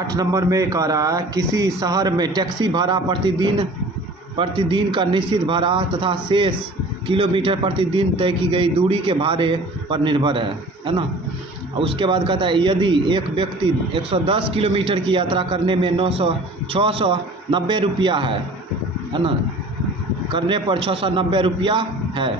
8 number में कह रहा है किसी शहर में टैक्सी भाड़ा प्रतिदिन का निश्चित भाड़ा तथा शेष किलोमीटर प्रतिदिन तय की गई दूरी के भाड़े पर निर्भर है ना। और उसके बाद कहता है यदि एक व्यक्ति 110 किलोमीटर की यात्रा करने में 690 रुपया है ना, करने पर 690 रुपया है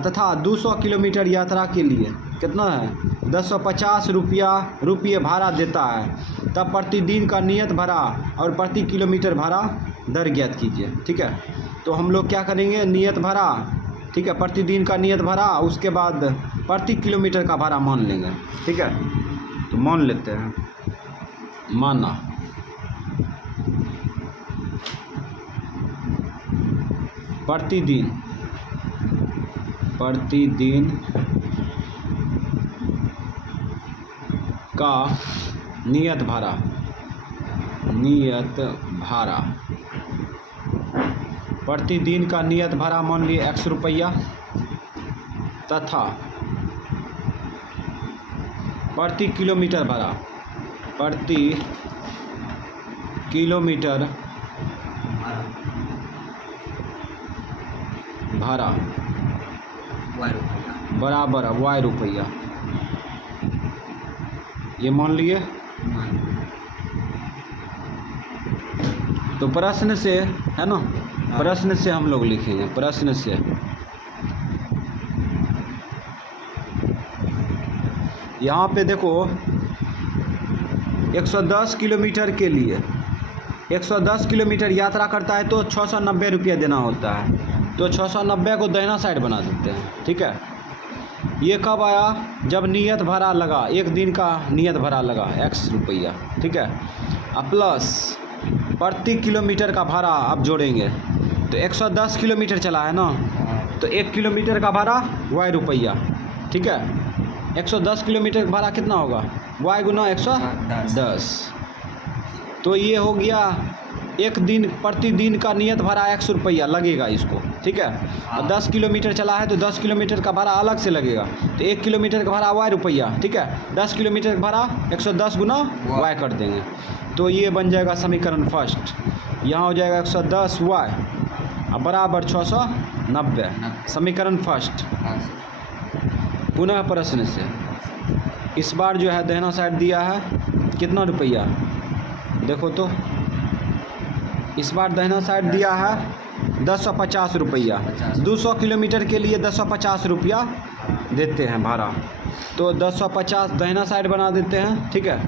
तथा 200 किलोमीटर यात्रा के लिए कितना है 1050 रुपये भाड़ा देता है, तब प्रतिदिन का नियत भाड़ा और प्रति किलोमीटर भाड़ा दर ज्ञात कीजिए। ठीक है, तो हम लोग क्या करेंगे, नियत भाड़ा, ठीक है, प्रतिदिन का नियत भाड़ा, उसके बाद प्रति किलोमीटर का भाड़ा मान लेंगे। ठीक है, तो मान लेते हैं, माना प्रतिदिन का नियत भाड़ा प्रतिदिन का नियत भाड़ा मान लिए 100 रुपया तथा प्रति किलोमीटर भाड़ा बराबर Y रुपया, ये मान लिए। तो प्रश्न से है ना, प्रश्न से हम लोग लिखेंगे, प्रश्न से यहाँ पे देखो 110 किलोमीटर के लिए 110 किलोमीटर यात्रा करता है तो 690 रुपया देना होता है, तो 690 को दाहिना साइड बना देते हैं। ठीक है, ये कब आया, जब नियत भाड़ा लगा, एक दिन का नियत भाड़ा लगा 100 रुपया। ठीक है, अब प्लस प्रति किलोमीटर का भाड़ा आप जोड़ेंगे, तो 110 किलोमीटर चला है ना, तो 1 किलोमीटर का भाड़ा Y रुपया। ठीक है, 110 किलोमीटर का भाड़ा कितना होगा, Y गुना 110, तो ये हो गया एक दिन, प्रतिदिन का नियत भाड़ा 100 रुपया लगेगा इसको। ठीक है, और 10 किलोमीटर चला है तो 10 किलोमीटर का भाड़ा अलग से लगेगा, तो 1 किलोमीटर का भाड़ा Y रुपया। ठीक है, 10 किलोमीटर का भाड़ा 110 गुना Y कर देंगे, तो ये बन जाएगा समीकरण फर्स्ट। यहाँ हो जाएगा 110 Y बराबर 690, समीकरण फर्स्ट। पुनः प्रश्न से इस बार जो है दाहिना साइड दिया है कितना रुपया, देखो तो इस बार दाहिना साइड दिया है 1050 रुपया, 200 किलोमीटर के लिए 1050 रुपया देते हैं भाड़ा, तो 1050 दाहिना साइड बना देते हैं। ठीक है,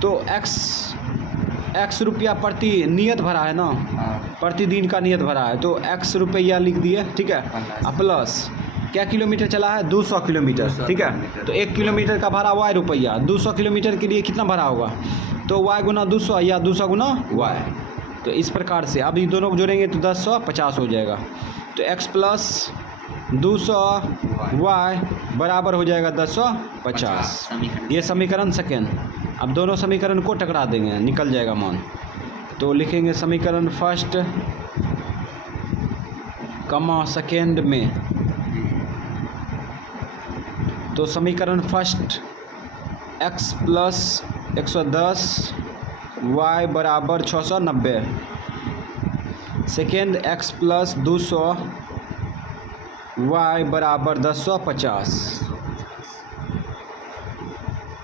तो x रुपया प्रति नियत भरा है ना, प्रतिदिन का नियत भरा है, तो x रुपया लिख दिए। ठीक है, प्लस क्या किलोमीटर चला है 200 किलोमीटर। ठीक है, तो 1 किलोमीटर का भाड़ा Y रुपया, 200 किलोमीटर के लिए कितना भाड़ा होगा, तो Y गुना 200 या 200 गुना Y। तो इस प्रकार से अब ये दोनों को जोड़ेंगे तो 1050 हो जाएगा, तो x प्लस 200 Y बराबर हो जाएगा 1050। ये समीकरण सेकेंड। अब दोनों समीकरण को टकरा देंगे, निकल जाएगा मान, तो लिखेंगे समीकरण फर्स्ट कमा सेकेंड में, तो समीकरण फर्स्ट x प्लस 110 Y बराबर 690, सेकेंड x प्लस 200 Y बराबर 1050,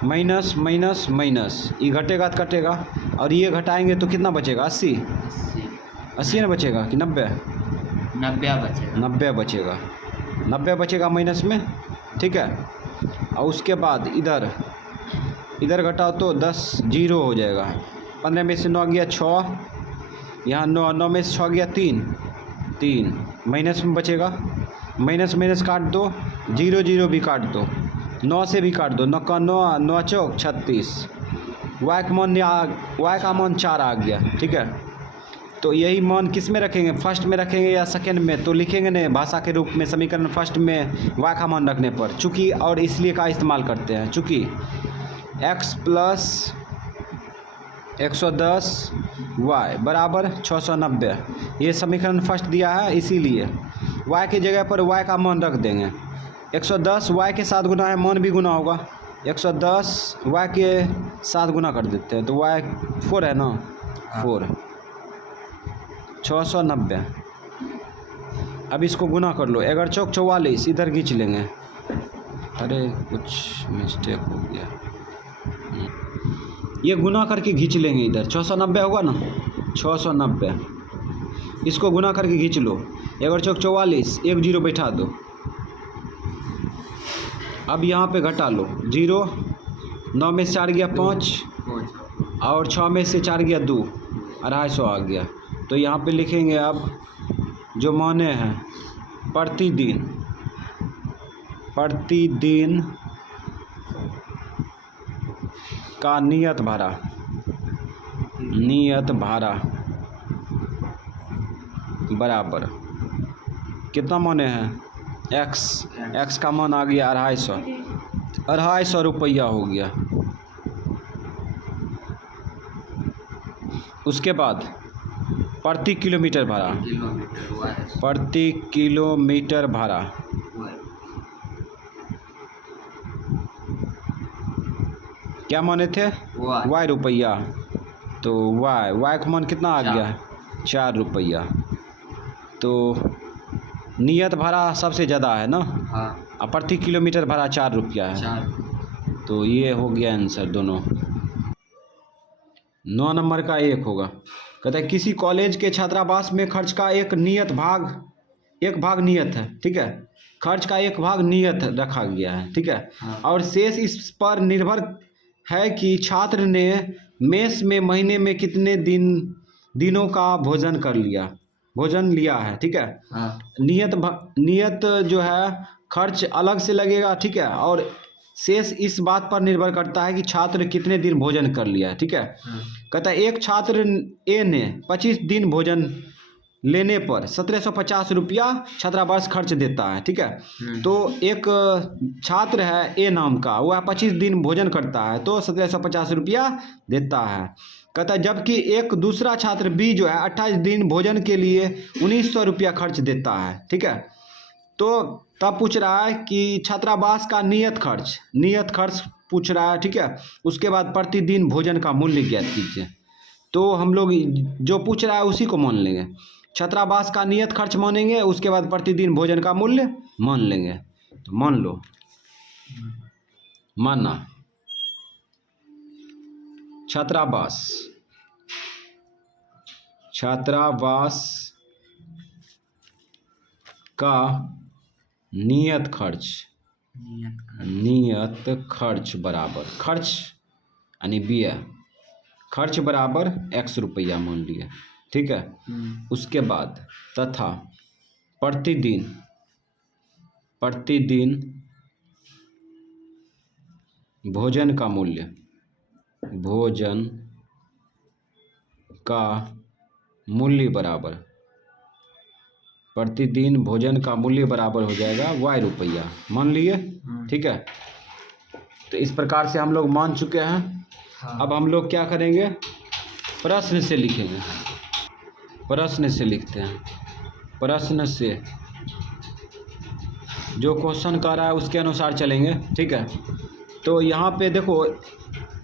माइनस माइनस माइनस, ये घटेगा तो कटेगा, और ये घटाएंगे तो कितना बचेगा 80 ना बचेगा कि 90 बचेगा, 90 बचेगा माइनस में। ठीक है, और उसके बाद इधर घटाओ तो 10 जीरो हो जाएगा, 15 में से 9 गया 6, यहाँ 9 में से 6 गया 3, माइनस में बचेगा, माइनस माइनस काट दो, 0 भी काट दो, 9 से भी काट दो, 9 का 9 चौक 36, Y का मान 4 आ गया। ठीक है, तो यही मान किस में रखेंगे, फर्स्ट में रखेंगे या सेकेंड में, तो लिखेंगे नहीं भाषा के रूप में समीकरण फर्स्ट में Y का मान रखने पर, चूँकि और इसलिए का इस्तेमाल करते हैं, चूँकि x प्लस 110 Y बराबर 690, ये समीकरण फर्स्ट दिया है, इसीलिए Y की जगह पर Y का मान रख देंगे। 110 Y के साथ गुना है, मान भी गुना होगा, 110 y के साथ गुना कर देते हैं तो y 4 है ना, 4 690। अब इसको गुना कर लो, 11 चौक 44, इधर खींच लेंगे। अरे कुछ मिस्टेक हो गया, ये गुना करके खींच लेंगे इधर, 690 होगा ना, 690। इसको गुना करके खींच लो, 11 चौक 44, 1 0 बैठा दो। अब यहाँ पे घटा लो, 0, 9 में से 4 गया 5, और 6 में से 4 गया 2, 250 आ गया। तो यहाँ पे लिखेंगे अब जो माने हैं प्रतिदिन का नियत भाड़ा बराबर कितना माने हैं, x का मान आ गया 250 रुपया हो गया। उसके बाद प्रति किलोमीटर भाड़ा क्या माने थे, y रुपया, तो y का मान कितना आ गया, 4 रुपया। तो नियत भाड़ा सबसे ज़्यादा है ना, और प्रति किलोमीटर भाड़ा 4 रुपया है। तो ये हो गया आंसर दोनों। 9 नंबर का 1 होगा, कहता है किसी कॉलेज के छात्रावास में खर्च का एक भाग नियत है, ठीक है, खर्च का एक भाग नियत रखा गया है, ठीक है, और शेष इस पर निर्भर है कि छात्र ने मेस में महीने में कितने दिनों का भोजन लिया है, ठीक है। नियत जो है खर्च अलग से लगेगा, ठीक है, और शेष इस बात पर निर्भर करता है कि छात्र कितने दिन भोजन कर लिया है, ठीक है। कहता है एक छात्र ए ने 25 दिन भोजन लेने पर 1750 रुपया छात्रावास खर्च देता है, ठीक है। तो एक छात्र है ए नाम का, वह 25 दिन भोजन करता है तो 1750 रुपया देता है। कहता है जबकि एक दूसरा छात्र बी जो है 28 दिन भोजन के लिए 1900 रुपया खर्च देता है, ठीक है। तो तब पूछ रहा है कि छात्रावास का नियत खर्च पूछ रहा है, ठीक है। उसके बाद प्रतिदिन भोजन का मूल्य ज्ञात कीजिए। तो हम लोग जो पूछ रहा है उसी को मान लेंगे, छात्रावास का नियत खर्च मानेंगे, उसके बाद प्रतिदिन भोजन का मूल्य मान लेंगे। तो मान लो, माना छात्रावास का नियत खर्च बराबर यानी व्यय खर्च बराबर x रुपया मान लिया, ठीक है। उसके बाद तथा प्रतिदिन भोजन का मूल्य बराबर प्रतिदिन भोजन का मूल्य बराबर हो जाएगा y रुपया, मान लिए, ठीक है। तो इस प्रकार से हम लोग मान चुके हैं। अब हम लोग क्या करेंगे, प्रश्न से लिखेंगे, प्रश्न से लिखते हैं। प्रश्न से जो क्वेश्चन कर रहा है उसके अनुसार चलेंगे, ठीक है। तो यहाँ पे देखो,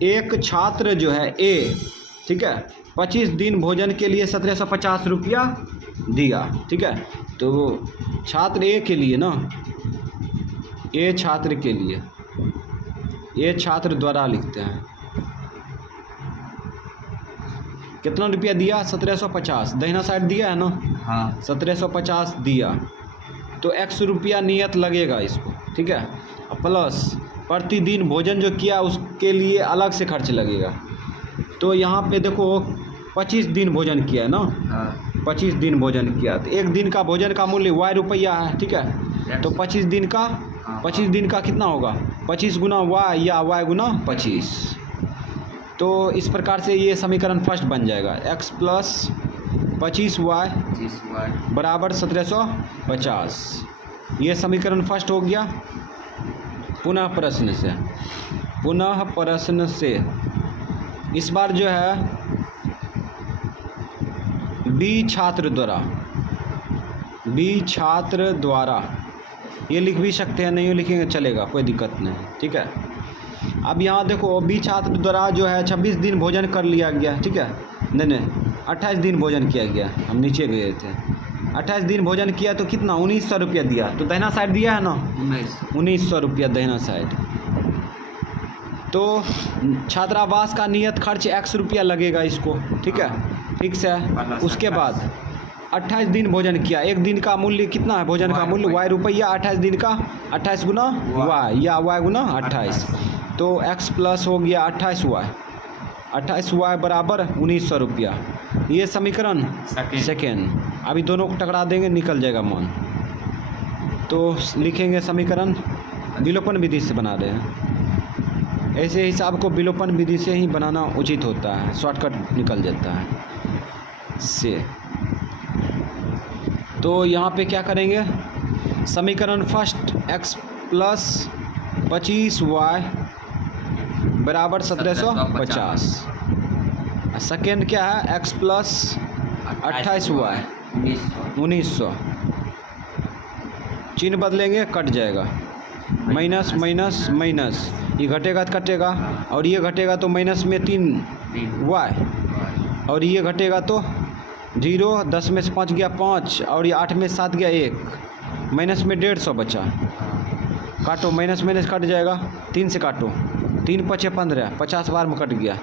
एक छात्र जो है ए, ठीक है, 25 दिन भोजन के लिए 1750 रुपया दिया, ठीक है। तो छात्र ए के लिए ना, ए छात्र के लिए, ए छात्र द्वारा लिखते हैं कितना रुपया दिया, 1750, दाहिना साइड दिया है ना, 1750 दिया, तो x रुपया नियत लगेगा इसको, ठीक है। प्लस प्रतिदिन भोजन जो किया उसके लिए अलग से खर्च लगेगा। तो यहाँ पे देखो 25 दिन भोजन किया है ना, 25 दिन भोजन किया, तो एक दिन का भोजन का मूल्य y रुपया है, ठीक है। तो 25 दिन का कितना होगा, 25 गुना y या y गुना 25। तो इस प्रकार से ये समीकरण फर्स्ट बन जाएगा, x प्लस 25y बराबर 1750। ये समीकरण फर्स्ट हो गया। पुनः प्रश्न से इस बार जो है बी छात्र द्वारा ये लिख भी सकते हैं, नहीं लिखेंगे चलेगा, कोई दिक्कत नहीं, ठीक है। अब यहाँ देखो बी छात्र द्वारा जो है 26 दिन भोजन कर लिया गया, ठीक है, नहीं 28 दिन भोजन किया गया, हम नीचे गए थे। 28 दिन भोजन किया तो कितना 1900 रुपया दिया, तो दहिना साइड दिया है ना 1900 रुपया दहिना साइड। तो छात्रावास का नियत खर्च x रुपया लगेगा इसको, ठीक है, फिक्स है। उसके बाद 28 दिन भोजन किया, एक दिन का मूल्य कितना है भोजन का मूल्य y रुपया, 28 दिन का 28 गुना y या y गुना 28, तो x प्लस हो गया 28 y बराबर 1900 रुपया। ये समीकरण सेकेंड। अभी दोनों को टकरा देंगे, निकल जाएगा मान। तो लिखेंगे समीकरण, विलोपन विधि से बना रहे हैं, ऐसे हिसाब को विलोपन विधि से ही बनाना उचित होता है, शॉर्टकट निकल जाता है से। तो यहाँ पे क्या करेंगे, समीकरण फर्स्ट x प्लस 25y बराबर 1750, सेकेंड क्या है x प्लस 28y 1900, चिन्ह बदलेंगे कट जाएगा, माइनस माइनस माइनस, ये घटेगा तो कटेगा, और ये घटेगा तो माइनस में 3y, और ये घटेगा तो 0, 10 में से 5 गया 5, और ये 8 में 7 गया 1, माइनस में 150 बचा, काटो माइनस माइनस कट जाएगा, 3 से काटो, 3 × 5 = 15, 50 बार में कट गया,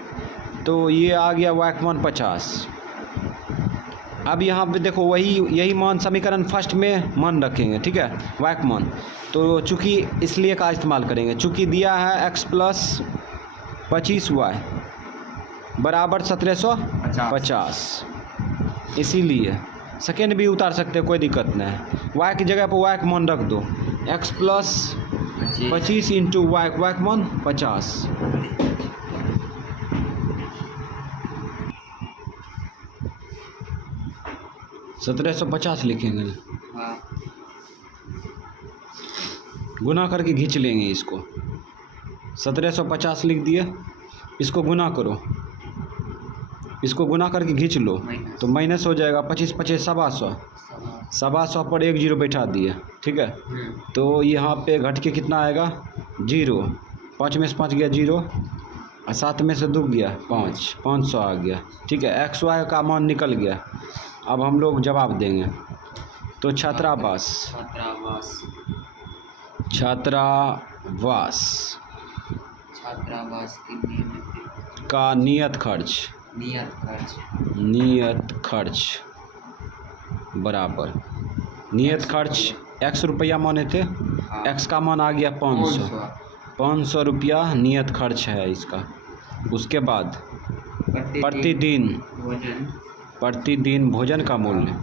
तो ये आ गया y का मान 50। अब यहाँ पे देखो यही मान समीकरण फर्स्ट में मान रखेंगे, ठीक है, y का मान, तो चूँकि इसलिए का इस्तेमाल करेंगे, चूँकि दिया है x प्लस 25y बराबर 1750, इसीलिए सेकेंड भी उतार सकते हैं, कोई दिक्कत नहीं है। y की जगह पर y का मान रख दो, x प्लस 25 इंटू y का मान 50, $1750 लिखेंगे, गुना करके खींच लेंगे इसको, 1750 लिख दिए, इसको गुना करो, इसको गुना करके खींच लो तो माइनस हो जाएगा, 25 × 5 = 700, 700 पर 1 0 बैठा दिए, ठीक है, तो यहाँ पे घट के कितना आएगा 0, 5 में से 5 गया 0, और 7 में से 2 गया 5, 500 आ गया, ठीक है, x y का मान निकल गया। अब हम लोग जवाब देंगे, तो छात्रावास का नियत खर्च बराबर, नियत खर्च x रुपया माने थे, x का मान आ गया 500 रुपया नियत खर्च है इसका। उसके बाद प्रतिदिन भोजन का मूल्य,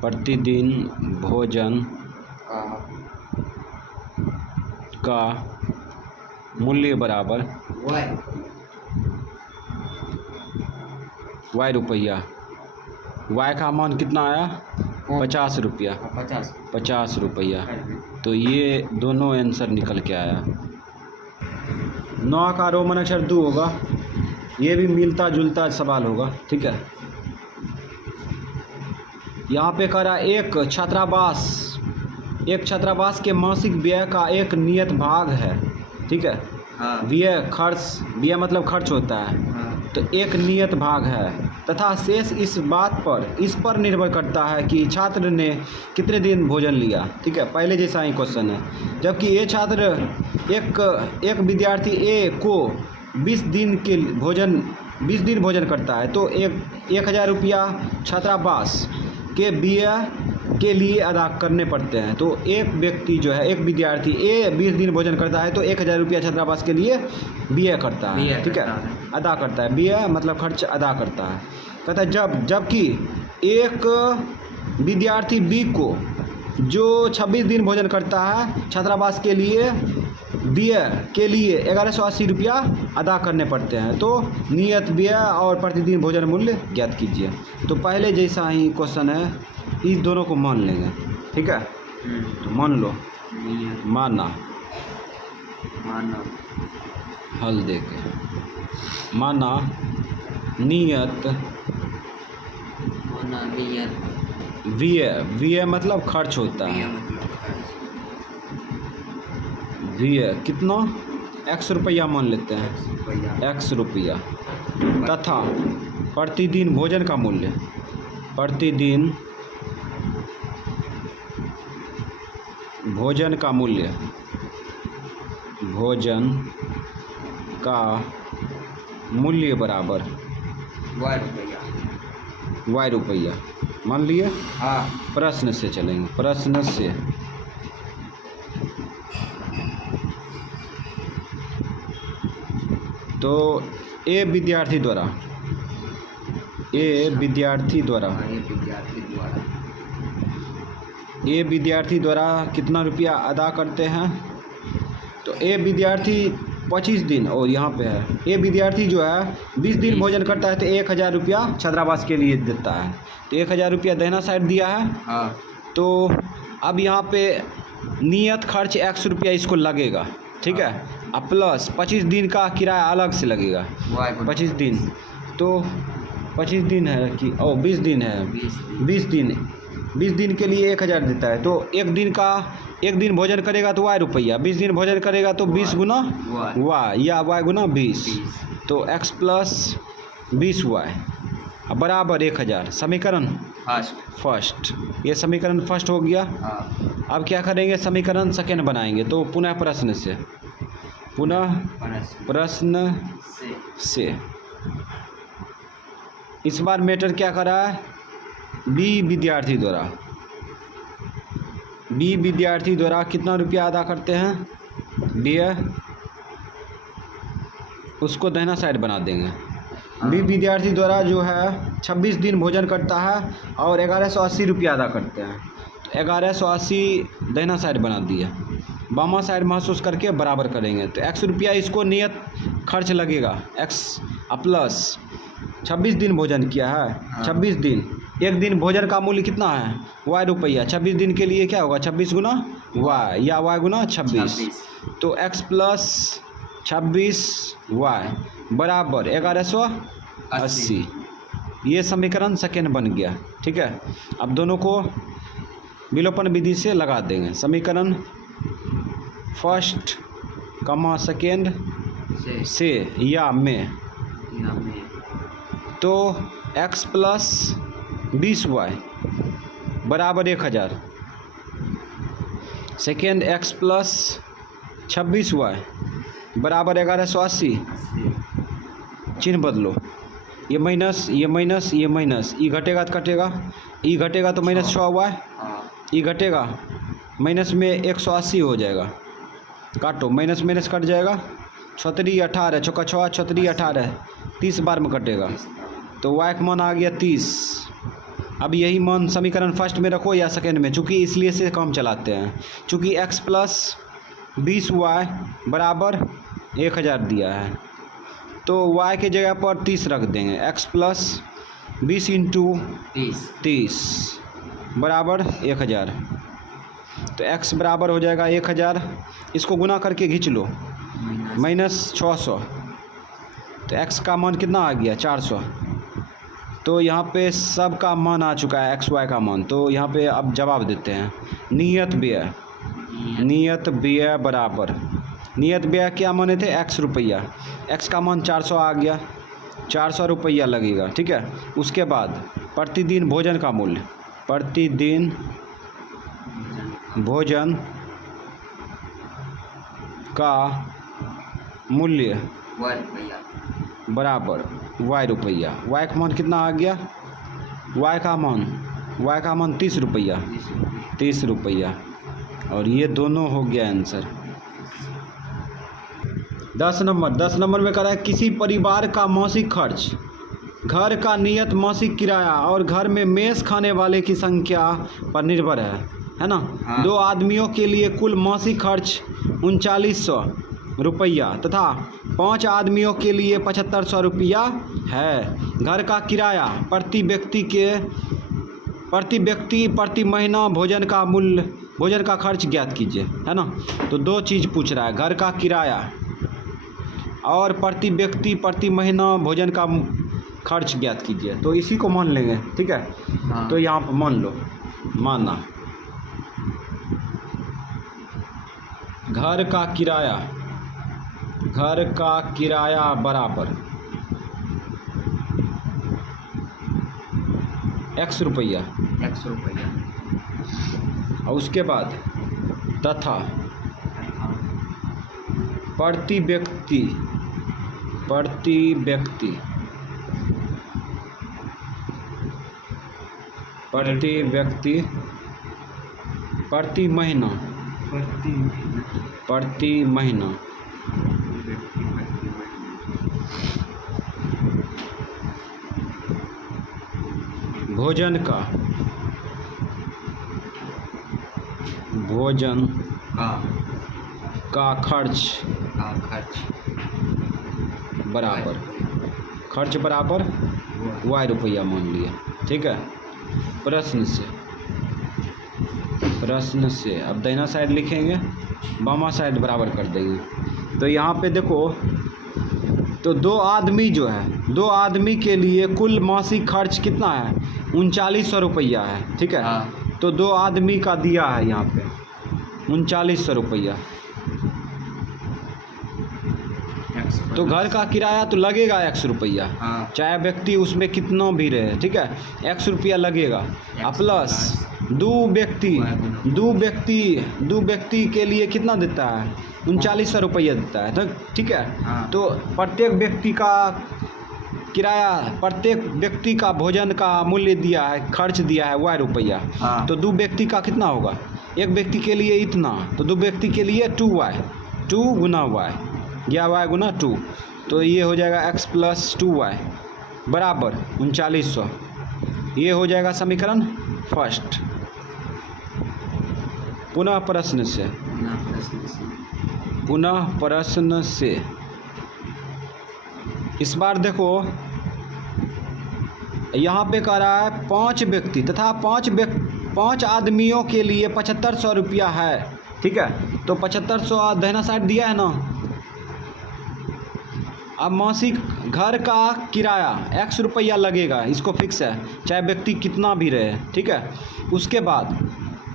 प्रतिदिन भोजन का मूल्य बराबर y रुपया, y का मान कितना आया 50 रुपया, 50 रुपया, तो ये दोनों आंसर निकल के आया। 9 का रोमन अक्षर 2 होगा, ये भी मिलता जुलता सवाल होगा, ठीक है। यहाँ पे कह रहा है एक छात्रावास के मासिक व्यय का एक नियत भाग है, ठीक है, व्यय मतलब खर्च होता है, तो एक नियत भाग है तथा शेष इस पर निर्भर करता है कि छात्र ने कितने दिन भोजन लिया, ठीक है, पहले जैसा ही क्वेश्चन है। जबकि ये छात्र एक विद्यार्थी ए को 20 दिन भोजन करता है, तो 1000 रुपया छात्रावास के व्यय के लिए अदा करने पड़ते हैं। तो एक विद्यार्थी ए 20 दिन भोजन करता है तो 1000 रुपया छात्रावास के लिए व्यय करता है, ठीक है, अदा करता है, व्यय मतलब खर्च अदा करता है। कहता है जबकि एक विद्यार्थी बी को जो 26 दिन भोजन करता है छात्रावास के लिए व्यय के लिए 1180 रुपया अदा करने पड़ते हैं। तो नियत व्यय और प्रतिदिन भोजन मूल्य ज्ञात कीजिए। तो पहले जैसा ही क्वेश्चन है, इस दोनों को मान लेंगे, ठीक है, तो मान लो, माना हल देके, माना नियत व्यय मतलब खर्च होता है, व्यय कितना x रुपया मान लेते हैं, x रुपया, तथा प्रतिदिन भोजन का मूल्य, प्रतिदिन भोजन का मूल्य, भोजन का मूल्य बराबर y रुपया मान लिए। हाँ। प्रश्न से चलेंगे, प्रश्न से तो ए विद्यार्थी द्वारा कितना रुपया अदा करते हैं। तो ए विद्यार्थी 25 दिन, और यहाँ पे है ए विद्यार्थी जो है 20 दिन भोजन करता है तो 1000 रुपया छात्रावास के लिए देता है। तो 1000 रुपया दाहिना साइड दिया है। हाँ। तो अब यहाँ पे नियत खर्च 100 रुपया इसको लगेगा, ठीक है। अब प्लस 25 दिन का किराया अलग से लगेगा, 25 दिन, तो 25 दिन है कि 20 दिन है, 20 दिन के लिए 1000 देता है। तो एक दिन भोजन करेगा तो y रुपया, 20 दिन भोजन करेगा तो 20 गुना y या y गुना 20, तो x प्लस 20y बराबर 1000। समीकरण फर्स्ट, ये समीकरण फर्स्ट हो गया। अब क्या करेंगे, समीकरण सेकेंड बनाएंगे। तो पुनः प्रश्न से इस बार मैटर क्या कर रहा है, बी विद्यार्थी द्वारा कितना रुपया अदा करते हैं दिए, उसको दाहिना साइड बना देंगे। बी विद्यार्थी द्वारा जो है 26 दिन भोजन करता है और 1180 रुपया अदा करते हैं। तो 1180 दाहिना साइड बना दिया, बामा साइड महसूस करके बराबर करेंगे। तो 100 रुपया इसको नियत खर्च लगेगा, x प्लस 26 दिन भोजन किया है, 26 दिन, एक दिन भोजन का मूल्य कितना है y रुपया, 26 दिन के लिए क्या होगा 26 गुना y या y गुना 26, तो x प्लस 26y बराबर 1180। ये समीकरण सेकेंड बन गया, ठीक है। अब दोनों को विलोपन विधि से लगा देंगे। समीकरण फर्स्ट कमा सेकेंड से या में, तो x प्लस 20y बराबर 1000, सेकेंड x प्लस 26y बराबर 1180। चिन्ह बदलो, ये माइनस, ये माइनस, ये माइनस, ई घटेगा तो कटेगा, ई घटेगा तो माइनस 6y, ई घटेगा, माइनस में 180 हो जाएगा, काटो, माइनस माइनस कट जाएगा, 36 18 चौका 6 36 18 30 बार में कटेगा, तो y का मान आ गया 30। अब यही मान समीकरण फर्स्ट में रखो या सेकेंड में, चूँकि इसलिए से काम चलाते हैं, चूँकि x प्लस 20y बराबर 1000 दिया है, तो y के जगह पर 30 रख देंगे। x प्लस 20 इंटू 30 बराबर 1000, तो x बराबर हो जाएगा 1000, इसको गुना करके खींच लो, माइनस 600, तो x का मान कितना आ गया 400। तो यहाँ पे सब का मान आ चुका है, x y का मान। तो यहाँ पे अब जवाब देते हैं, नियत व्यय बराबर, नियत व्यय क्या माने थे x रुपया, x का मान 400 आ गया, 400 रुपया लगेगा, ठीक है। उसके बाद प्रतिदिन भोजन का मूल्य, प्रतिदिन भोजन का मूल्य बराबर y रुपया, y का मान कितना आ गया, y का मान 30 रुपया, और ये दोनों हो गया आंसर। 10 नंबर में कह रहा है किसी परिवार का मासिक खर्च, घर का नियत मासिक किराया और घर में मेस खाने वाले की संख्या पर निर्भर है ना। हाँ। 2 आदमियों के लिए कुल मासिक खर्च 3900 रुपया तथा 5 आदमियों के लिए 7500 रुपया है। घर का किराया प्रति व्यक्ति प्रति महीना भोजन का खर्च ज्ञात कीजिए, है ना। तो 2 चीज़ पूछ रहा है, घर का किराया और प्रति व्यक्ति प्रति महीना भोजन का खर्च ज्ञात कीजिए। तो इसी को मान लेंगे, ठीक है। हाँ। तो यहाँ पर मान लो, माना घर का किराया घर का किराया बराबर x रुपया, x रुपया। और उसके बाद तथा प्रति व्यक्ति प्रति महीना भोजन का खर्च बराबर y रुपया मान लिया। ठीक है। प्रश्न से अब दाहिना साइड लिखेंगे, बामा साइड बराबर कर देंगे। तो यहाँ पे देखो, तो दो आदमी के लिए कुल मासिक खर्च कितना है? 3900 रुपया है। ठीक है। हाँ। तो 2 आदमी का दिया है यहाँ पे 3900 रुपया। तो घर का किराया तो लगेगा x रुपया, हाँ। चाहे व्यक्ति उसमें कितना भी रहे। ठीक है। x रुपया लगेगा। प्लस दो व्यक्ति के लिए कितना देता है? 3900 रुपया देता है। तो ठीक है। हाँ। तो प्रत्येक व्यक्ति का किराया, प्रत्येक व्यक्ति का भोजन का मूल्य दिया है, खर्च दिया है y रुपया। हाँ। तो 2 व्यक्ति का कितना होगा? एक व्यक्ति के लिए इतना, तो 2 व्यक्ति के लिए 2y, 2 गुना y या y गुना 2। तो ये हो जाएगा x प्लस 2y बराबर 3900। ये हो जाएगा समीकरण फर्स्ट। पुनः प्रश्न से इस बार देखो, यहाँ पे कह रहा है 5 व्यक्ति तथा 5 आदमियों के लिए 7500 रुपया है। ठीक है। तो 7500 दाहिना साइड दिया है ना। अब मासिक घर का किराया x रुपया लगेगा, इसको फिक्स है, चाहे व्यक्ति कितना भी रहे। ठीक है। उसके बाद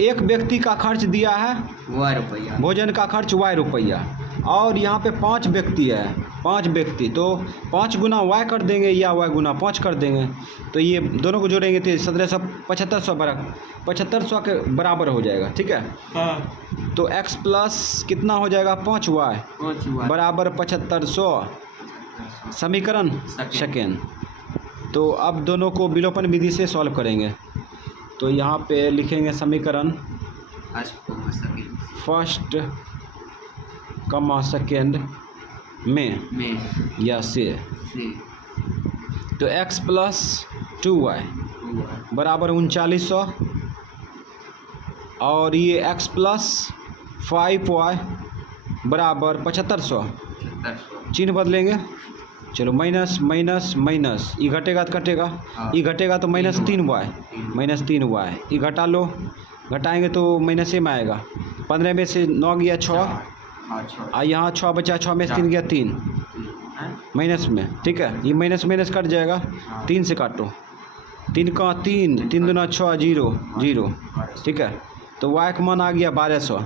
एक व्यक्ति का खर्च दिया है y रुपया, भोजन का खर्च y रुपया, और यहाँ पे 5 व्यक्ति है, 5 व्यक्ति, तो 5 गुना y कर देंगे या y गुना 5 कर देंगे। तो ये दोनों को जोड़ेंगे तो 7500 के बराबर हो जाएगा। ठीक है। हाँ। तो x प्लस कितना हो जाएगा? 5y बराबर 7500, समीकरण सेकेंड। तो अब दोनों को विलोपन विधि से सॉल्व करेंगे। तो यहाँ पे लिखेंगे समीकरण फर्स्ट कमा सेकेंड में या से। तो x प्लस 2y बराबर 3900, और ये x प्लस 5y बराबर 7500। चिन्ह बदलेंगे, चलो माइनस माइनस माइनस, ये घटेगा तो घटेगा, ये घटेगा तो -3y, -3y, ये घटा लो, घटाएंगे तो माइनस में आएगा। 15 में से 9 गया 6, और यहाँ 6 बचा, 6 में से 3 गया 3 माइनस में। ठीक है। ये माइनस कट जाएगा, 3 से काटो, 3 का 3 दूना 6, 0। ठीक है। तो y का मान आ गया 1200।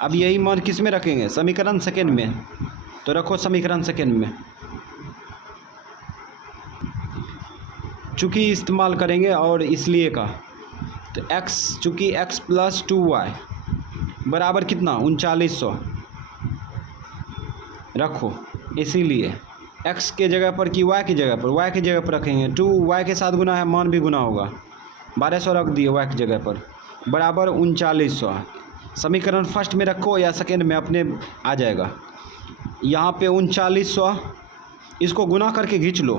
अब यही मान किस में रखेंगे? समीकरण सेकेंड में। तो रखो समीकरण सेकेंड में, चूँकि इस्तेमाल करेंगे और इसलिए का। तो x, चूँकि x प्लस 2y बराबर कितना? 3900 रखो, इसीलिए x के जगह पर कि y की जगह पर? y की जगह पर रखेंगे। 2y के साथ गुना है, मान भी गुना होगा, 1200 रख दिए y की जगह पर बराबर 3900। समीकरण फर्स्ट में रखो या सेकेंड में, अपने आ जाएगा। यहाँ पे 3900, इसको गुना करके खींच लो,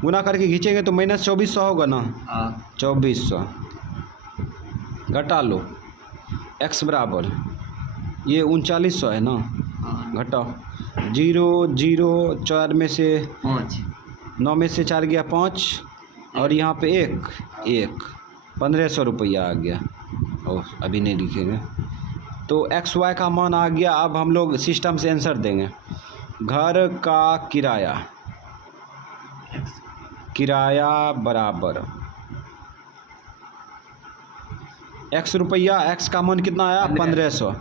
गुना करके खींचेंगे तो -2400 होगा ना। 2400 घटा लो, x बराबर ये 3900 है ना, घटाओ 0 4 में से 5, 9 में से 4 गया 5, और यहाँ पे 1 1500 रुपया आ गया। और अभी नहीं लिखेंगे। तो XY का मान आ गया। अब हम लोग सिस्टम से आंसर देंगे। घर का किराया बराबर x रुपया, x का मान कितना आया? 1500,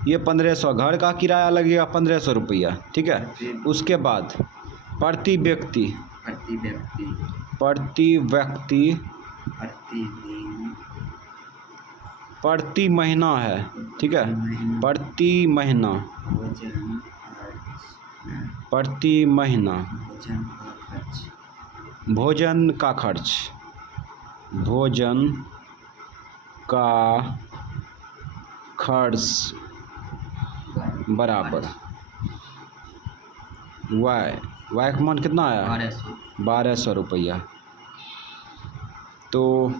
ये 1500, घर का किराया लगेगा 1500 रुपया, ठीक है। उसके बाद प्रति व्यक्ति, प्रति व्यक्ति, प्रति व्यक्ति, प्रतिदिन, प्रति महीना है, ठीक है, प्रति महीना, भोजन खर्च, प्रति महीना, भोजन का खर्च, भोजन का खर्च बराबर वाई, वाई का मान कितना आया? 1200 रुपया। तो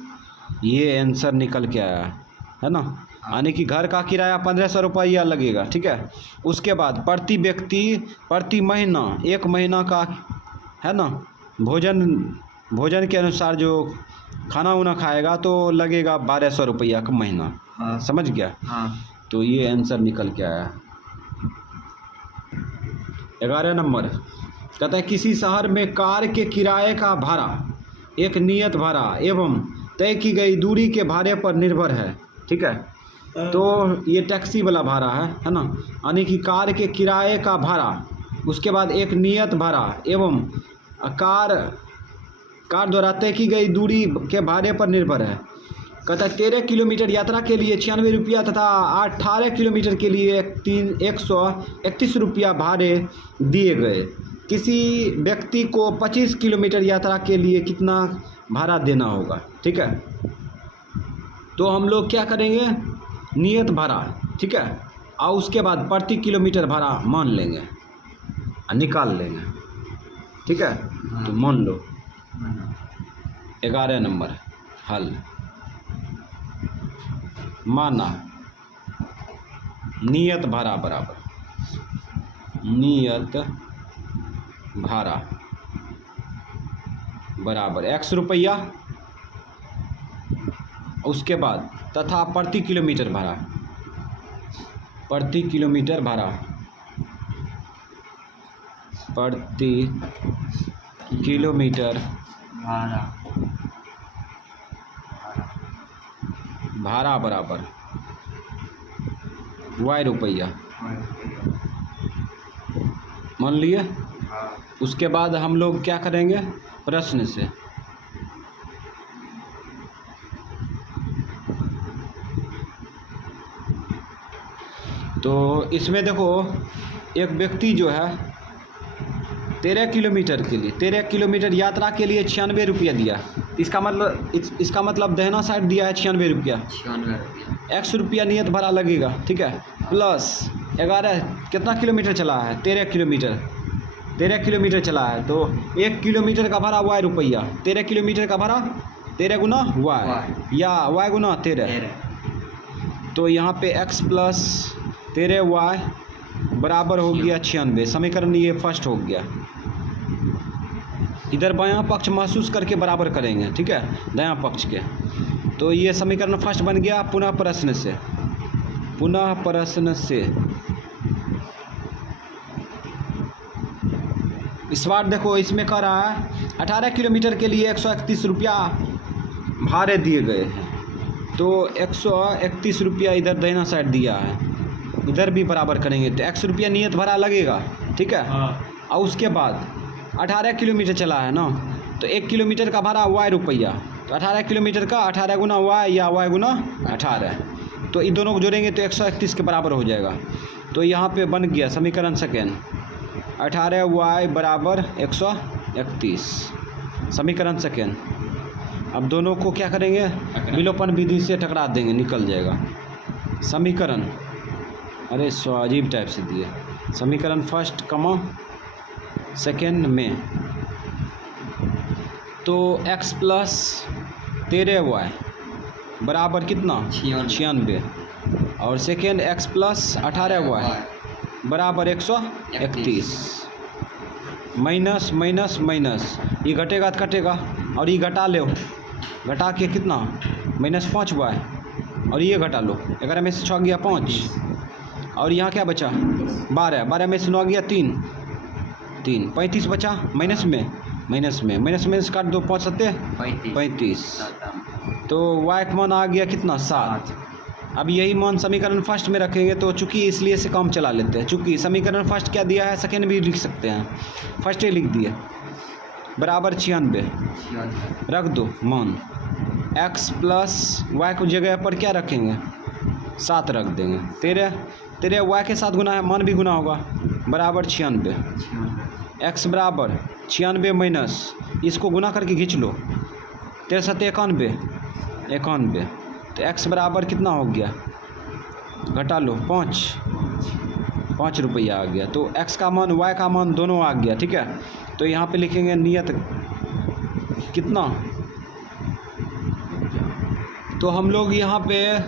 ये आंसर निकल के आया है ना, यानी कि घर का किराया 1500 रुपया लगेगा, ठीक है। उसके बाद प्रति व्यक्ति प्रति महीना, एक महीना का है ना, भोजन के अनुसार जो खाना उना खाएगा तो लगेगा 1200 रुपया का महीना। हाँ। समझ गया? हाँ। तो ये आंसर निकल के आया। 11 नंबर कहता है किसी शहर में कार के किराए का भाड़ा एक नियत भाड़ा एवं तय की गई दूरी के भाड़े पर निर्भर है, ठीक है। तो ये टैक्सी वाला भाड़ा है ना, यानी कि कार के किराए का भाड़ा, उसके बाद एक नियत भाड़ा एवं कार द्वारा तय की गई दूरी के भाड़े पर निर्भर है। कहता है 13 किलोमीटर यात्रा के लिए 96 रुपया तथा 18 किलोमीटर के लिए 131 रुपया भाड़े दिए गए। किसी व्यक्ति को 25 किलोमीटर यात्रा के लिए कितना भाड़ा देना होगा, ठीक है। तो हम लोग क्या करेंगे, नियत भाड़ा, ठीक है, और उसके बाद प्रति किलोमीटर भाड़ा मान लेंगे और निकाल लेंगे, ठीक है। तो मान लो 11 नंबर हल। माना नियत भाड़ा बराबर नियत भाड़ा बराबर 100 रुपया, उसके बाद तथा प्रति किलोमीटर भाड़ा, प्रति किलोमीटर भाड़ा, प्रति किलोमीटर भाड़ा बराबर वाई रुपया मान लिए। उसके बाद हम लोग क्या करेंगे, प्रश्न से तो इसमें देखो एक व्यक्ति जो है 13 किलोमीटर के लिए 13 किलोमीटर यात्रा के लिए 96 रुपया दिया। इसका मतलब दहना साइड दिया है 96 रुपया, 100 रुपया नियत भाड़ा लगेगा, ठीक है। प्लस 11 कितना किलोमीटर चला है, 13 किलोमीटर चला है, तो 1 किलोमीटर का भाड़ा वाई रुपया, 13 किलोमीटर का भाड़ा 13 गुना वाई या वाई गुना 13। तो यहाँ पे x प्लस 13 वाई बराबर हो गया 96। समीकरण ये फर्स्ट हो गया। इधर बायां पक्ष महसूस करके बराबर करेंगे, ठीक है, दायां पक्ष के। तो ये समीकरण फर्स्ट बन गया। पुनः प्रश्न से इस बार देखो इसमें कह रहा है 18 किलोमीटर के लिए 131 रुपया भाड़े दिए गए हैं। तो 131 रुपया इधर दाहिना साइड दिया है, इधर भी बराबर करेंगे तो 100 रुपया नियत भाड़ा लगेगा, ठीक है। और उसके बाद 18 किलोमीटर चला है ना, तो 1 किलोमीटर का भाड़ा वाई रुपया, तो 18 किलोमीटर का 18 गुना वाई या वाई गुना 18, तो इन दोनों को जोड़ेंगे तो 131 के बराबर हो जाएगा। तो यहाँ पे बन गया समीकरण सेकेंड 18 वाई बराबर 131, समीकरण सेकेंड। अब दोनों को क्या करेंगे, विलोपन विधि से टकरा देंगे, निकल जाएगा समीकरण। अरे अजीब टाइप से दिए समीकरण फर्स्ट कमा सेकेंड में। तो x प्लस 13 वाई बराबर कितना 96 और सेकेंड x प्लस 18 वाई बराबर 131। माइनस माइनस माइनस ये घटेगा तो कटेगा और ये घटा लो, घटा के कितना -5 वाई और ये घटा लो, 11 में से 6 गया 5 और यहाँ क्या बचा 12 में से 9 गया 3 35 बचा माइनस में से काट दो 5 7 35। तो वाई का मान आ गया कितना 7। अब यही मान समीकरण फर्स्ट में रखेंगे, तो चूंकि इसलिए से काम चला लेते हैं, चूंकि समीकरण फर्स्ट क्या दिया है, सेकेंड भी लिख सकते हैं, फर्स्ट ही लिख दिए, बराबर 96 रख दो मान। x प्लस वाई को जगह पर क्या रखेंगे, 7 रख देंगे। तेरे y के साथ गुना है, मान भी गुना होगा, बराबर 96। x बराबर 96 माइनस इसको गुना करके खींच लो, 63 91, तो x बराबर कितना हो गया, घटा लो 5 रुपया आ गया। तो x का मान y का मान दोनों आ गया, ठीक है। तो यहाँ पे लिखेंगे नियत कितना, तो हम लोग यहाँ पे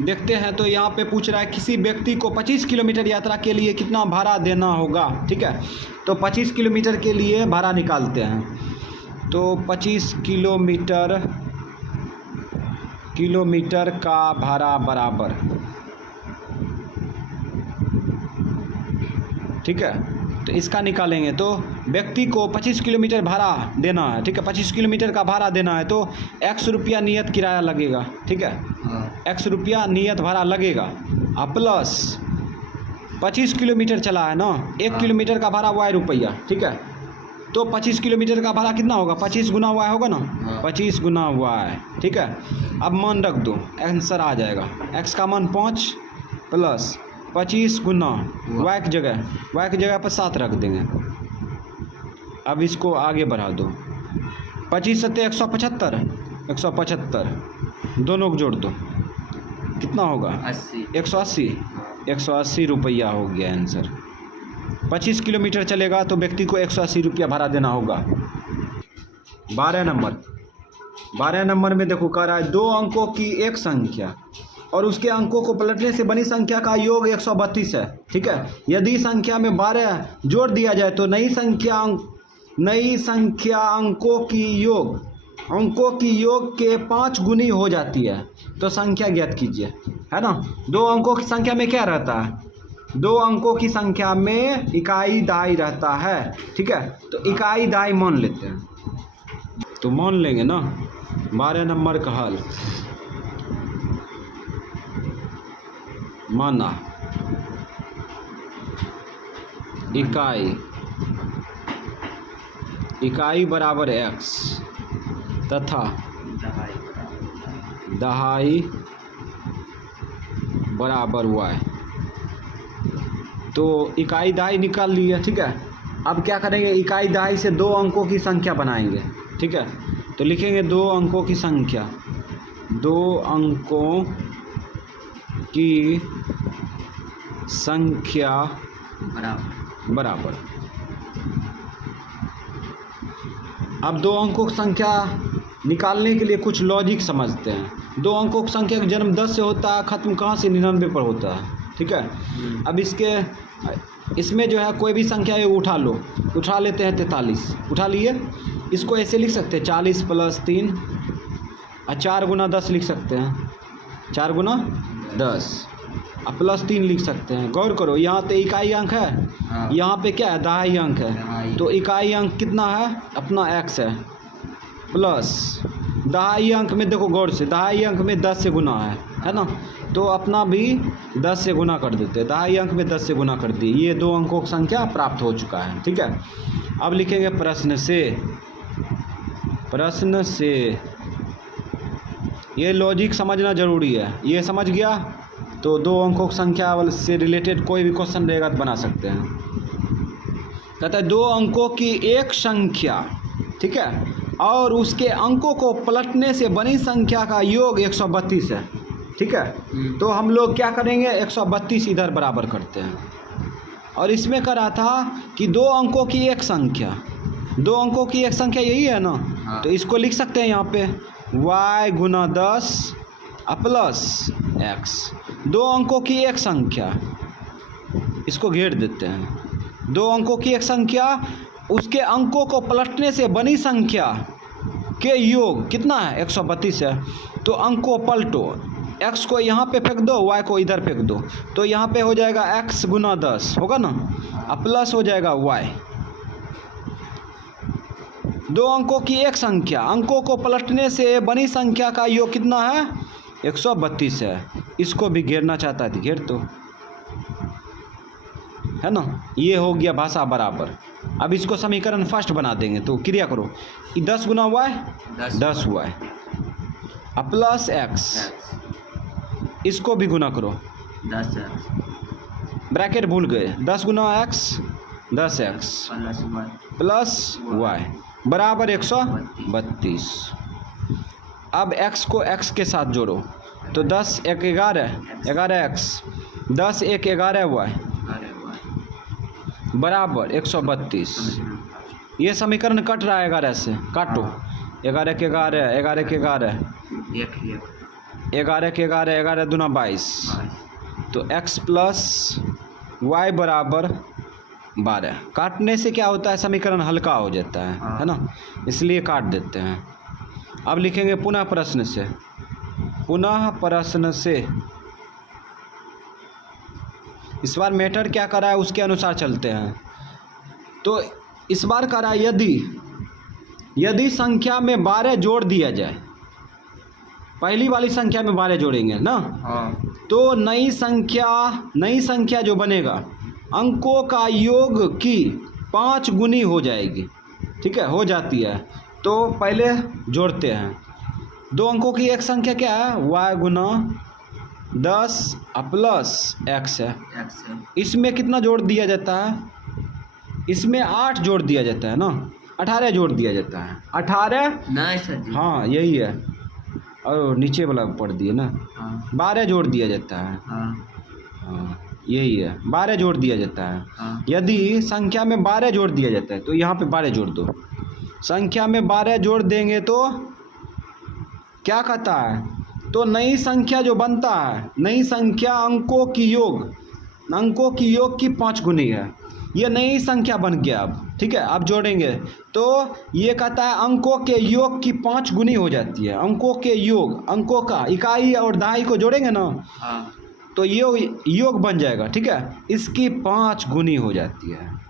देखते हैं, तो यहाँ पे पूछ रहा है किसी व्यक्ति को 25 किलोमीटर यात्रा के लिए कितना भाड़ा देना होगा, ठीक है। तो 25 किलोमीटर के लिए भाड़ा निकालते हैं, तो 25 किलोमीटर का भाड़ा बराबर, ठीक है। तो इसका निकालेंगे, तो व्यक्ति को 25 किलोमीटर भाड़ा देना है, ठीक है। 25 किलोमीटर का भाड़ा देना है, तो x रुपया नियत किराया लगेगा, ठीक है, x रुपया नियत भाड़ा लगेगा। प्लस 25 किलोमीटर चला है ना, 1 किलोमीटर का भाड़ा y रुपया, ठीक है। तो 25 किलोमीटर का भाड़ा कितना होगा, 25 गुना y होगा ना, 25 गुना y, ठीक है। अब मान रख दो, आंसर आ जाएगा, x का मान 5 प्लस 25 गुना y की जगह पर 7 रख देंगे। अब इसको आगे बढ़ा दो, 25 सत्ते 175 दोनों को जोड़ दो, कितना होगा 180 रुपया हो गया आंसर। 25 किलोमीटर चलेगा तो व्यक्ति को 180 रुपया भाड़ा देना होगा। 12 नंबर में देखो कह रहा है 2 अंकों की एक संख्या और उसके अंकों को पलटने से बनी संख्या का योग 132 है, ठीक है। यदि संख्या में 12 जोड़ दिया जाए तो नई संख्या अंकों की योग के 5 गुनी हो जाती है। तो संख्या ज्ञात कीजिए, है ना। 2 अंकों की संख्या में क्या रहता है, 2 अंकों की संख्या में इकाई दहाई रहता है, ठीक है। तो इकाई दहाई मान लेते हैं, तो मान लेंगे ना। 12 नंबर का हल माना, इकाई बराबर x तथा दहाई बराबर y। तो इकाई दहाई निकाल लिया, ठीक है। अब क्या करेंगे, इकाई दहाई से 2 अंकों की संख्या बनाएंगे, ठीक है। तो लिखेंगे 2 अंकों की संख्या, 2 अंकों की संख्या बराबर। अब 2 अंकों की संख्या निकालने के लिए कुछ लॉजिक समझते हैं। 2 अंकों की संख्या का जन्म 10 से होता है, ख़त्म कहाँ से 99 पर होता है, ठीक है। अब इसमें जो है कोई भी संख्या है उठा लेते हैं 43, उठा लिए। इसको ऐसे लिख सकते हैं 40 प्लस 3 और 4 गुना 10 लिख सकते हैं, 4 गुना 10 और प्लस 3 लिख सकते हैं। गौर करो, यहाँ तो इकाई अंक है, यहाँ पे क्या है, दहाई अंक है। तो इकाई अंक कितना है, अपना x है, प्लस दहाई अंक में देखो गौर से, दहाई अंक में 10 से गुना है ना। तो अपना भी 10 से गुना कर देते हैं, दहाई अंक में 10 से गुना कर दिए। ये 2 अंकों की संख्या प्राप्त हो चुका है, ठीक है। अब लिखेंगे प्रश्न से। ये लॉजिक समझना ज़रूरी है, ये समझ गया तो 2 अंकों की संख्या से रिलेटेड कोई भी क्वेश्चन रहेगा तो बना सकते हैं। कहता है 2 अंकों की एक संख्या, ठीक है, और उसके अंकों को पलटने से बनी संख्या का योग 132 है, ठीक है। तो हम लोग क्या करेंगे, 132 इधर बराबर करते हैं। और इसमें कह रहा था कि 2 अंकों की एक संख्या, 2 अंकों की एक संख्या यही है ना। तो इसको लिख सकते हैं यहाँ पे y गुना 10 प्लस x। 2 अंकों की एक संख्या, इसको घेर देते हैं। 2 अंकों की एक संख्या, उसके अंकों को पलटने से बनी संख्या के योग कितना है, 132 है। तो अंक को पलटो, x को यहाँ पे फेंक दो, y को इधर फेंक दो, तो यहाँ पे हो जाएगा x गुना 10 होगा ना, प्लस हो जाएगा y। 2 अंकों की एक संख्या, अंकों को पलटने से बनी संख्या का योग कितना है, 132 है। इसको भी घेरना चाहता है तो घेर तो, है ना। ये हो गया भाषा बराबर। अब इसको समीकरण फर्स्ट बना देंगे, तो क्रिया करो। 10 गुना वाई 10 वाई अब प्लस एक्स, इसको भी गुना करो 10 ब्रैकेट भूल गए। 10 गुना एक्स 10 एक्स प्लस वाई बराबर 132। अब x को x के साथ जोड़ो, तो 10 1 11 11 एक्स 10 1 11 वाई बराबर 132। ये समीकरण कट रहा है 11 से, काटो। 11 के 11 11 के 11 11 के 11 11 दूना 22, तो x प्लस वाई बराबर 12। काटने से क्या होता है, समीकरण हल्का हो जाता है ना, इसलिए काट देते हैं। अब लिखेंगे पुनः प्रश्न से, पुनः प्रश्न से। इस बार मेथड क्या करा है उसके अनुसार चलते हैं। तो इस बार करा यदि संख्या में 12 जोड़ दिया जाए, पहली वाली संख्या में 12 जोड़ेंगे ना, तो नई संख्या जो बनेगा अंकों का योग की 5 गुनी हो जाएगी। ठीक है, हो जाती है। तो पहले जोड़ते हैं। 2 अंकों की एक संख्या क्या है, y गुना 10 प्लस x है। इसमें कितना जोड़ दिया जाता है, इसमें 8 जोड़ दिया जाता है ना, 18 जोड़ दिया जाता है। 18 नहीं सर जी, हाँ यही है, और नीचे वाला पढ़ दिए ना। 12 जोड़ दिया जाता है। हाँ यही है, 12 जोड़ दिया जाता है। यदि संख्या में 12 जोड़ दिया जाता है तो यहाँ पे 12 जोड़ दो। संख्या में 12 जोड़ देंगे तो क्या कहता है, तो नई संख्या जो बनता है, नई संख्या अंकों की योग की 5 गुनी है। ये नई संख्या बन गया अब। ठीक है, अब जोड़ेंगे तो ये कहता है अंकों के योग की 5 गुनी हो जाती है। अंकों के योग, अंकों का इकाई और दहाई को जोड़ेंगे ना, तो योग बन जाएगा। ठीक है, इसकी 5 गुनी हो जाती है।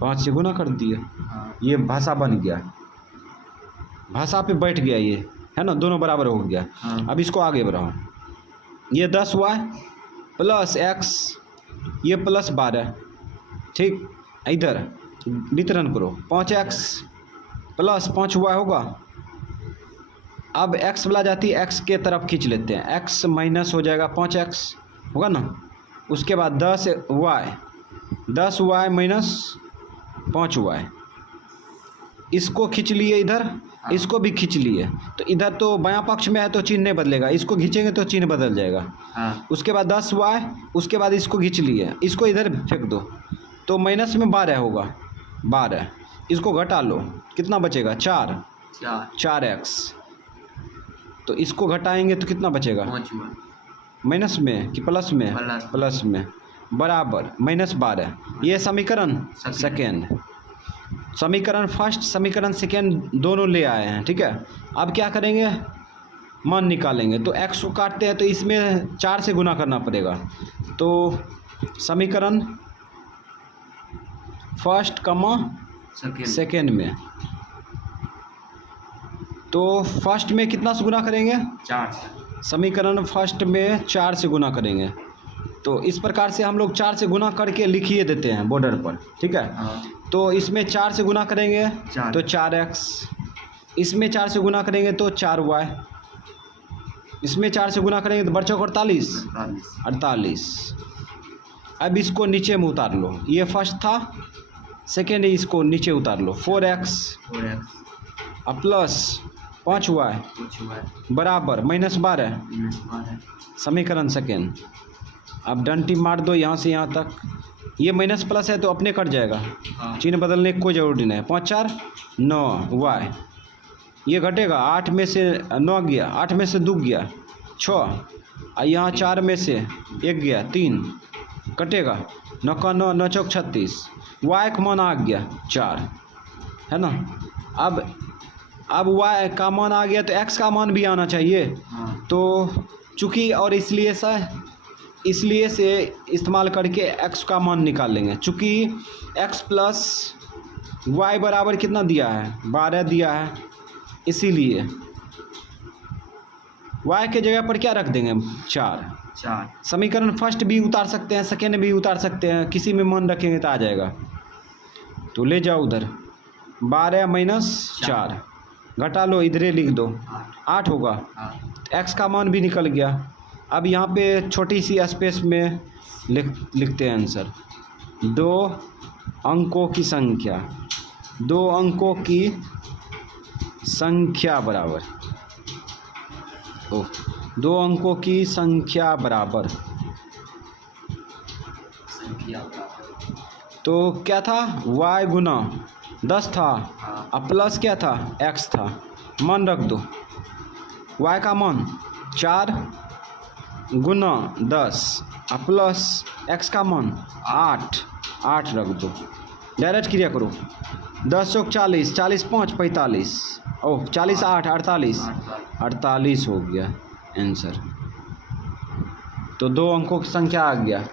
5 से गुना कर दिए, ये भाषा बन गया, भाषा पे बैठ गया ये, है ना, दोनों बराबर हो गया। अब इसको आगे बढ़ाओ। ये 10 वाई प्लस एक्स, ये प्लस 12। ठीक, इधर वितरण करो, 5x प्लस 5y होगा। अब x वाला जाती है, x के तरफ खींच लेते हैं, x माइनस हो जाएगा 5x होगा ना। उसके बाद 10y माइनस 5y, इसको खींच लिए इधर, इसको भी खींच लिए। तो इधर तो बायां पक्ष में है तो चिन्ह नहीं बदलेगा, इसको खींचेंगे तो चिन्ह बदल जाएगा। उसके बाद 10y, उसके बाद इसको खींच लिए, इसको इधर फेंक दो, तो माइनस में 12 होगा, 12। इसको घटा लो, कितना बचेगा, 4x। तो इसको घटाएंगे तो कितना बचेगा, माइनस में कि प्लस में, प्लस में, बराबर -12। ये समीकरण सेकेंड, समीकरण फर्स्ट, समीकरण सेकेंड दोनों ले आए हैं। ठीक है, अब क्या करेंगे, मान निकालेंगे। तो x को काटते हैं तो इसमें 4 से गुना करना पड़ेगा। तो समीकरण फर्स्ट कमा सेकेंड में, तो फर्स्ट में कितना से गुना करेंगे, 4 से। समीकरण फर्स्ट में 4 से गुना करेंगे। तो इस प्रकार से हम लोग 4 से गुना करके लिखिए देते हैं बॉर्डर पर। ठीक है, तो इसमें 4 से गुना करेंगे तो 4x, इसमें 4 से गुना करेंगे तो 4y, इसमें 4 से गुना करेंगे तो बच्चों को 48। अब इसको नीचे में उतार लो, ये फर्स्ट था, सेकेंड इसको नीचे उतार लो, 4x अब प्लस 5y बराबर -12। समीकरण सेकेंड। अब डंटी मार दो यहाँ से यहाँ तक, ये माइनस प्लस है तो अपने कट जाएगा, चिन्ह बदलने की कोई ज़रूरी नहीं है। 5 4 9 y, ये घटेगा, 8 में से 9 गया, 8 में से 2 गया 6, और यहाँ 4 में से 1 गया 3, कटेगा 9 का 9 9 चौक 36, y का मान आ गया 4, है ना। अब y का मान आ गया तो x का मान भी आना चाहिए। तो चूँकि और इसलिए से इस्तेमाल करके x का मान निकाल लेंगे। चूँकि x प्लस y बराबर कितना दिया है, 12 दिया है, इसीलिए y के जगह पर क्या रख देंगे 4। 4 समीकरण फर्स्ट भी उतार सकते हैं, सेकेंड भी उतार सकते हैं, किसी में मन रखेंगे तो आ जाएगा। तो ले जाओ उधर 12 - 4 घटा लो, इधरे लिख दो 8 होगा। 8 x का मान भी निकल गया। अब यहाँ पे छोटी सी स्पेस में लिखते हैं आंसर। 2 अंकों की संख्या, 2 अंकों की संख्या बराबर, 2 अंकों की संख्या बराबर। संख्या बराबर तो क्या था y गुना 10 था, हाँ। अब प्लस क्या था x था। मान रख दो, y का मान 4 गुना 10 और प्लस x का मान 8 रख दो। डायरेक्ट क्रिया करो। 10 चौक 40, 40 5 45, 40 8 48 हो गया आंसर। तो 2 अंकों की संख्या आ गया।